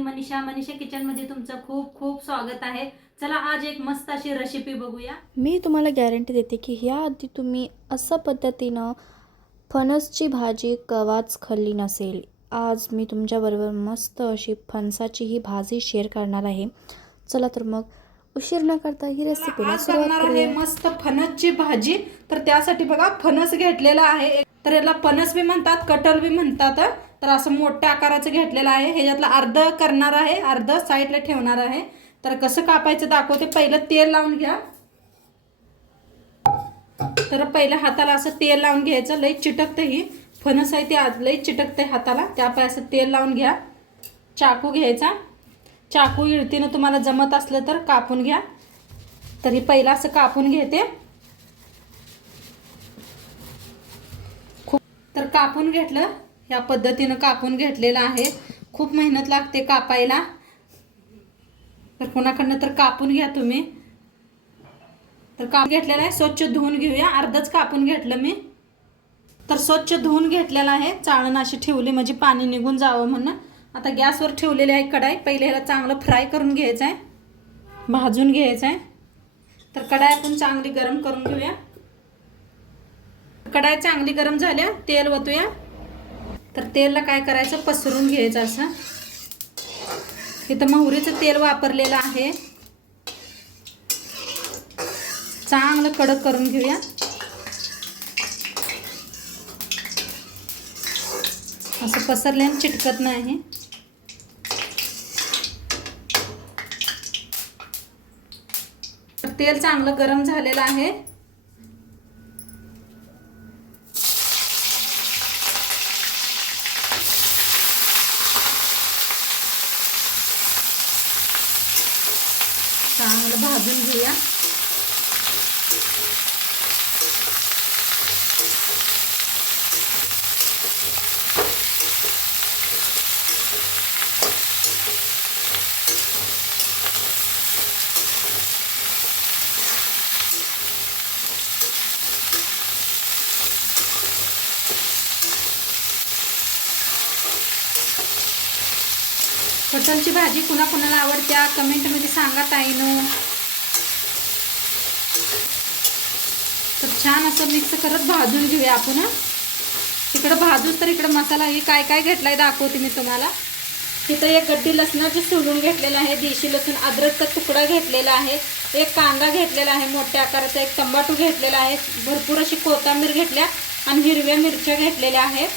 मी मनीषा किचनमध्ये तुमचं खूप खूप स्वागत आहे। चला आज एक मस्त अशी रेसिपी बघूया। मी तुम्हाला गॅरंटी देते की ह्याआधी तुम्ही अशा पद्धतीनं फणसची भाजी कवाच खाल्ली नसेल। आज मी तुमच्याबरोबर मस्त अशी फणसाची ही भाजी शेअर करणार आहे। चला तर मग उशीर न करता ही रेसिपीला सुरुवात करणार आहे करूया। मस्त फणसची भाजी। तर त्यासाठी बघा फणस घेतलेला आहे, तर याला फणस बी म्हणतात, कटल बी म्हणतात। तर असं मोठ्या आकाराचं घेतलेलं आहे। ह्याच्यातलं अर्ध करणार आहे, अर्ध साईडला ठेवणार आहे। तर कसं कापायचं दाखवते। पहिलं तेल लावून घ्या। तर पहिलं हाताला असं तेल लावून घ्यायचं। लई चिटकते ही फणस आहे, ती आज लई चिटकते हाताला, त्यापाय असं तेल लावून घ्या। चाकू घ्यायचा, चाकू इळतीनं तुम्हाला जमत असलं तर कापून घ्या। तर हे पहिला असं कापून घेते। तर कापून घेतलं, या पद्धतीनं कापून घेतलेलं आहे। खूप मेहनत लागते कापायला, तर कोणाकडनं तर कापून घ्या तुम्ही। तर कापून घेतलेलं आहे, स्वच्छ धुवून घेऊया। अर्धच कापून घेतलं मी, तर स्वच्छ धुवून घेतलेलं आहे। चाळण अशी ठेवली म्हणजे पाणी निघून जावं म्हणून। आता गॅसवर ठेवलेली आहे कढाई। पहिले ह्याला चांगलं फ्राय करून घ्यायचं आहे, भाजून घ्यायचं आहे। तर कढाई आपण चांगली गरम करून घेऊया। कढाई चांगली गरम झाल्या, तेल ओतूया। तर तेलला काय करायचं, पसरून घ्यायचं असं। इथं मोहरीचं तेल वापरलेलं आहे, चांगलं कडक करून घेऊया। असं पसरल्याने चिटकत नाही। तर तेल चांगलं गरम झालेलं आहे। चांगलं भाजून घेऊया। कटलची भाजी कुणाकुणाला आवडत्या कमेंटमध्ये सांगा ताईनो। तर छान असं मिक्स करत भाजून घेऊया आपण। इकडं भाजून तर इकडं मसाला हे काय काय घेतलाय दाखवते मी तुम्हाला। तिथं एक गड्डी लसणाची सोलून घेतलेला आहे, देशी लसूण, अद्रकचा तुकडा घेतलेला आहे, एक कांदा घेतलेला आहे मोठ्या आकाराचा, एक टमाटो घेतलेला आहे, भरपूर अशी कोथिंबीर घेतल्या आणि हिरव्या मिरच्या घेतलेल्या आहेत।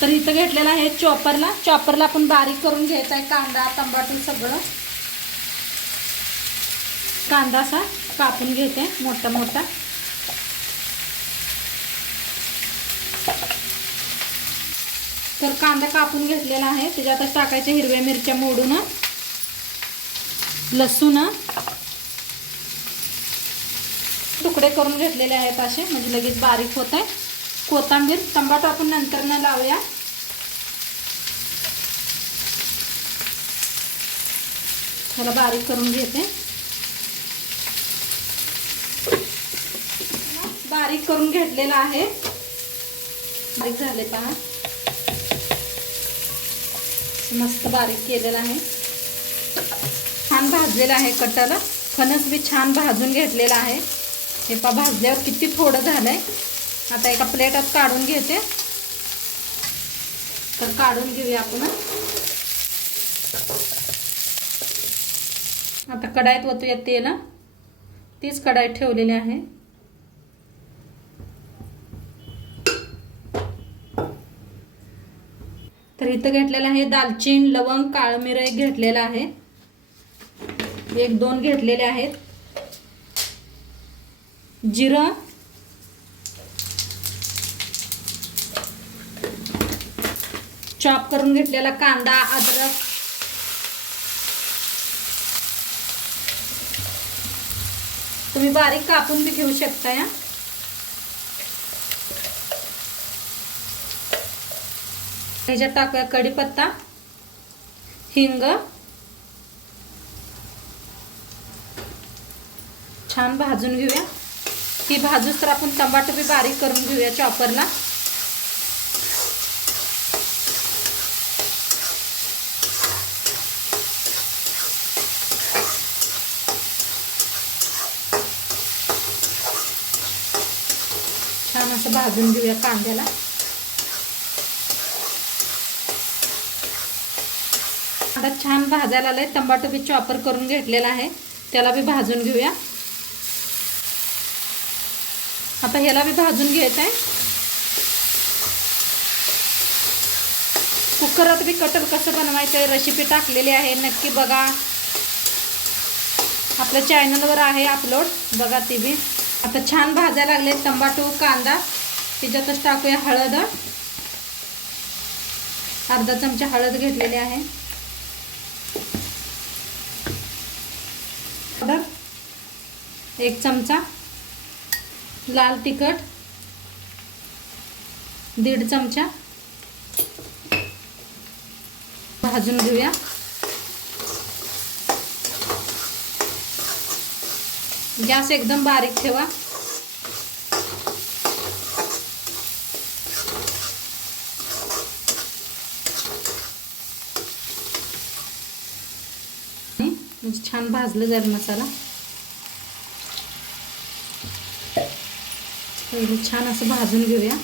तर इथं घेतलेला आहे चॉपरला आपण बारीक करून घ्यायचा आहे कांदा टमाटर सगळं। कांदा असा कापून घेते मोठा मोठा। तर कांदा कापून घेतलेला आहे, त्याच्यातच टाकायचे हिरव्या मिरच्या मोडून, लसूण तुकडे करून घेतलेले आहेत असे, म्हणजे लगेच बारीक होत आहे। कोथिंबीर टमाटर आपण नंतर न लावूया। त्याला बारीक करून घेते, बारीक करून घेतलेला आहे। बारीक झाले पहा, मस्त बारीक केलेला आहे। छान भाजलेला आहे कटाला, फणस बी छान भाजून घेतलेला आहे। हे पहा भाजल्यावर किती थोडं झालंय। आता एका प्लेटात काढून घेते। तर काढून घेऊया आपण। आता कढाईत ओतूया तेल, तीच कढाईत ठेवलेली आहे। तर इथं घेतलेलं आहे दालचीन, लवंग, काळं मिरं घेतलेलं आहे, एक दोन घेतलेले आहेत, जिरं, चॉप करून घेतलेला कांदा, अद्रक, तुम्ही बारीक कापून बी घेऊ शकता। या ह्याच्यात टाकूया कढीपत्ता, हिंग, छान भाजून घेऊया। ही भाजूस तर आपण टमाटर बी बारीक करून घेऊया चॉपरला. छान असं भाजून घेऊया कांद्याला. कांदा छान भाजायला आलाय. टमाटो बी चॉपर करून घेतलेला आहे, त्याला बी भाजून घेऊया. आता ह्याला बी भाजून घ्यायचं आहे. कुकरात बी कटर कसं बनवायचं आहे रेसिपी टाकलेली आहे, नक्की बघा. आपल्या चॅनलवर आहे अपलोड, बघा ती बी. आता छान भाजायला लागले टमाटो कांदा. त्याच्यातच टाकूया हळद. अर्धा चमचा हळद घेतलेली आहे. 1 चमचा लाल तिखट, 1.5 चमचा. भाजून घेऊया. गॅस एकदम बारीक ठेवा. म्हणजे छान भाजलं जाईल मसाला. पहिले छान असं भाजून घेऊया.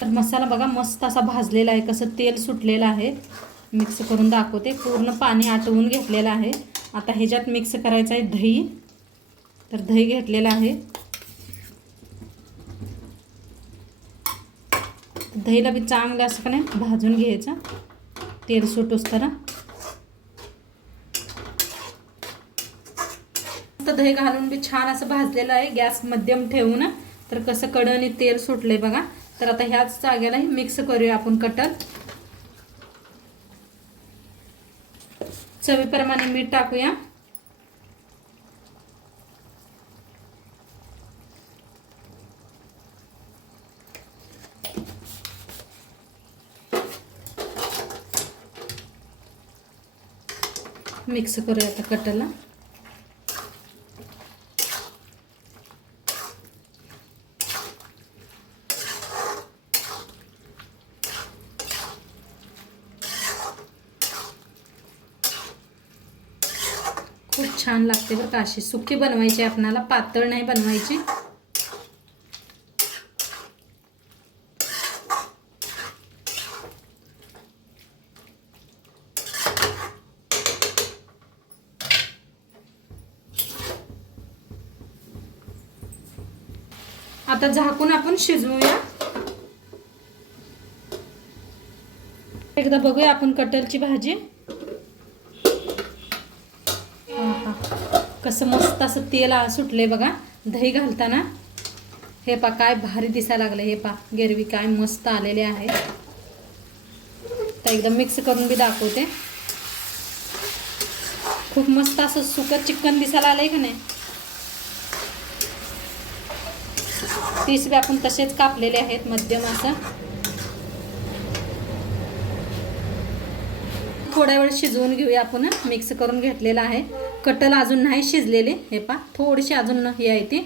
तर मसाला बघा मस्त असा भाजलेला आहे, कसं तेल सुटलेलं आहे. मिक्स करून दाखवते. पूर्ण पाणी आटवून घेतलेलं आहे. आता ह्याच्यात मिक्स करायचं आहे दही. तर दही घेतलेलं आहे. दहीला बी चांगलं असं का नाही भाजून घ्यायचं, तेल सुटूस तर. दही घालून बी छान असं भाजलेलं आहे. गॅस मध्यम ठेवून. तर कसं कडनी तेल सुटलंय बघा. तर आता ह्याच जागेला मिक्स करूया आपण कटर. चवीप्रमाणे मीठ टाकूया. मिक्स करूया आता कटरला. खूप छान लागते बरं का. अशी सुकी बनवायची आपल्याला, पातळ नाही बनवायची. आता झाकून आपण शिजवूया. एकदा बघूया आपण कटरची भाजी. कसं मस्त असं तेल सुटले बघा दही घालताना. हे पा काय भारी दिसायला लागले. हे पा गिरवी काय मस्त आलेले आहे. तर एकदम मिक्स करून बी दाखवते. खूप मस्त असं सुकं चिकन दिसायला आलंय का नाही. पीस बी आपण तसेच कापलेले आहेत मध्यम असं. थोड्या वेळ शिजवून घेऊया आपण. मिक्स करून घेतलेला आहे. कटल अजून नाही शिजलेले. हे पा थोडीशी अजून हे आहे ती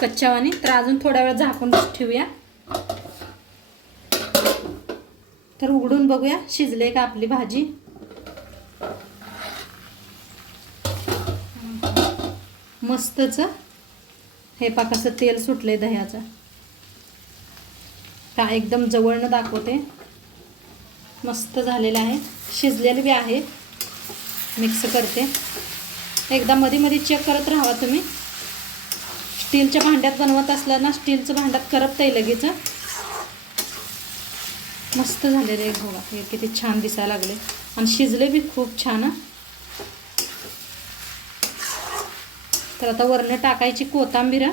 कच्च्यावानी. तर अजून थोड्या वेळ झाकून ठेवूया. तर उघडून बघूया शिजले का आपली भाजी. मस्तच हे पा कसं तेल सुटले दह्याचं. का एकदम जवळनं दाखवते. मस्त झालेलं आहे. शिजलेलं बी आहे. मिक्स करते. एकदा मध्ये मध्ये चेक करत राहा तुम्ही. स्टीलच्या भांड्यात बनवत असलं ना, स्टीलचं भांड्यात करपतंय लगेच. मस्त झालेलं आहे बघा. हे किती छान दिसायला लागले आणि शिजले बी खूप छान. तर आता वरनं टाकायची कोथिंबीर.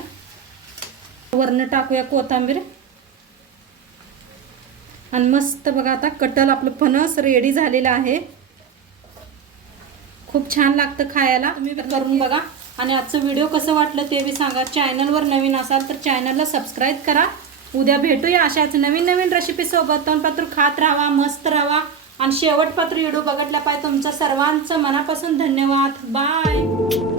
वरनं टाकूया कोथिंबीर. आणि मस्त बघा आता कटल आपलं फणस रेडी झालेलं आहे. खूप छान लागतं खायला. तुम्ही करून बघा. आणि आजचं व्हिडिओ कसं वाटलं ते बी सांगा. चॅनलवर नवीन असाल तर चॅनलला सबस्क्राईब करा. उद्या भेटूया अशाच नवीन नवीन रेसिपीसोबत. तोंडपात्र खात राहा, मस्त राहा आणि शेवटपात्र व्हिडिओ बघितल्या पाहिजे. तुमचं सर्वांचं मनापासून धन्यवाद. बाय.